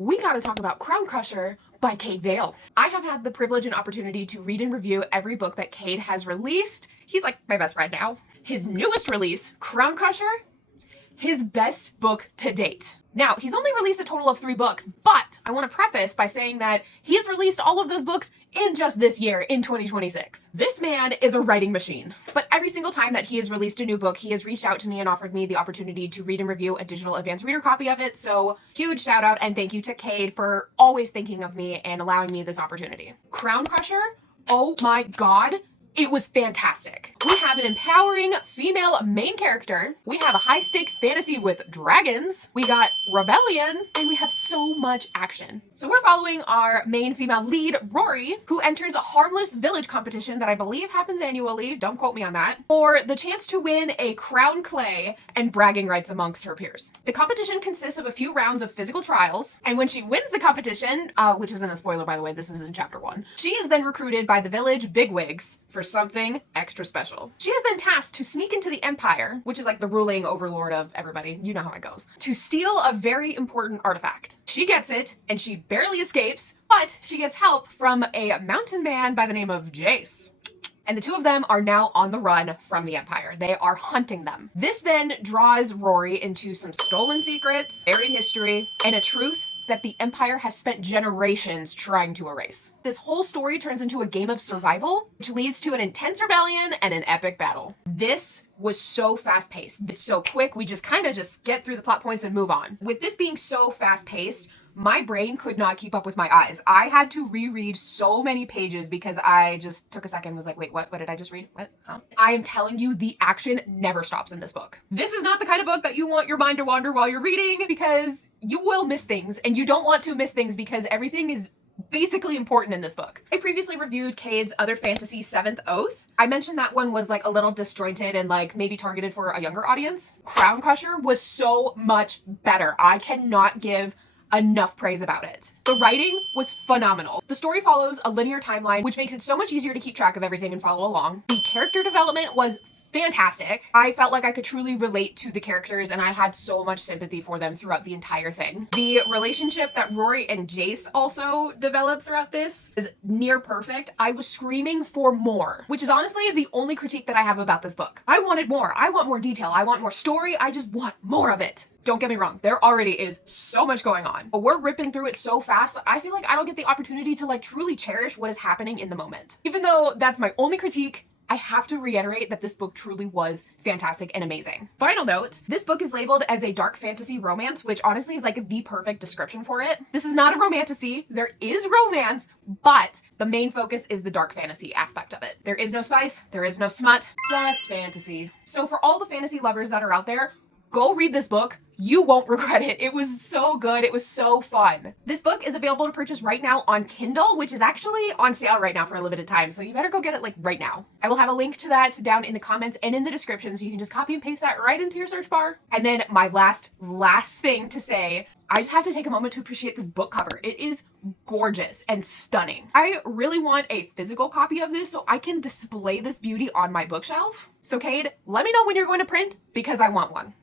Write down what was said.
we gotta talk about Crown Crusher by Kade Vale. I have had the privilege and opportunity to read and review every book that Kade has released. He's like my best friend now. His newest release, Crown Crusher, his best book to date. Now, he's only released a total of 3 books, but I want to preface by saying that he has released all of those books in just this year, in 2026. This man is a writing machine. But every single time that he has released a new book, he has reached out to me and offered me the opportunity to read and review a digital advanced reader copy of it. So huge shout out and thank you to Kade for always thinking of me and allowing me this opportunity. Crown Crusher, oh my God. It was fantastic. We have an empowering female main character. We have a high stakes fantasy with dragons. We got rebellion, and we have so much action. So we're following our main female lead, Rory, who enters a harmless village competition that I believe happens annually, don't quote me on that, for the chance to win a crown clay and bragging rights amongst her peers. The competition consists of a few rounds of physical trials, and when she wins the competition, which isn't a spoiler by the way, this is in chapter 1, she is then recruited by the village bigwigs for something extra special. She is then tasked to sneak into the Empire, which is like the ruling overlord of everybody, you know how it goes, to steal a very important artifact. She gets it, and she barely escapes, but she gets help from a mountain man by the name of Jace. And the two of them are now on the run from the Empire. They are hunting them. This then draws Rory into some stolen secrets, buried history, and a truth that the Empire has spent generations trying to erase. This whole story turns into a game of survival, which leads to an intense rebellion and an epic battle. This was so fast-paced. It's so quick, we just kind of get through the plot points and move on. With this being so fast-paced, my brain could not keep up with my eyes. I had to reread so many pages because I just took a second and was like, wait, what did I just read? What? Huh? I am telling you, the action never stops in this book. This is not the kind of book that you want your mind to wander while you're reading, because you will miss things, and you don't want to miss things because everything is basically important in this book. I previously reviewed Kade's other fantasy, Seventh Oath. I mentioned that one was like a little disjointed and like maybe targeted for a younger audience. Crown Crusher was so much better. I cannot give enough praise about it. The writing was phenomenal. The story follows a linear timeline, which makes it so much easier to keep track of everything and follow along. The character development was fantastic. I felt like I could truly relate to the characters, and I had so much sympathy for them throughout the entire thing. The relationship that Rory and Jace also developed throughout this is near perfect. I was screaming for more, which is honestly the only critique that I have about this book. I wanted more. I want more detail. I want more story. I just want more of it. Don't get me wrong, there already is so much going on, but we're ripping through it so fast that I feel like I don't get the opportunity to like truly cherish what is happening in the moment. Even though that's my only critique, I have to reiterate that this book truly was fantastic and amazing. Final note, this book is labeled as a dark fantasy romance, which honestly is like the perfect description for it. This is not a romantasy. There is romance, but the main focus is the dark fantasy aspect of it. There is no spice, there is no smut, just fantasy. So for all the fantasy lovers that are out there, go read this book. You won't regret it. It was so good. It was so fun. This book is available to purchase right now on Kindle, which is actually on sale right now for a limited time. So you better go get it like right now. I will have a link to that down in the comments and in the description, so you can just copy and paste that right into your search bar. And then my last thing to say, I just have to take a moment to appreciate this book cover. It is gorgeous and stunning. I really want a physical copy of this so I can display this beauty on my bookshelf. So Kade, let me know when you're going to print, because I want one.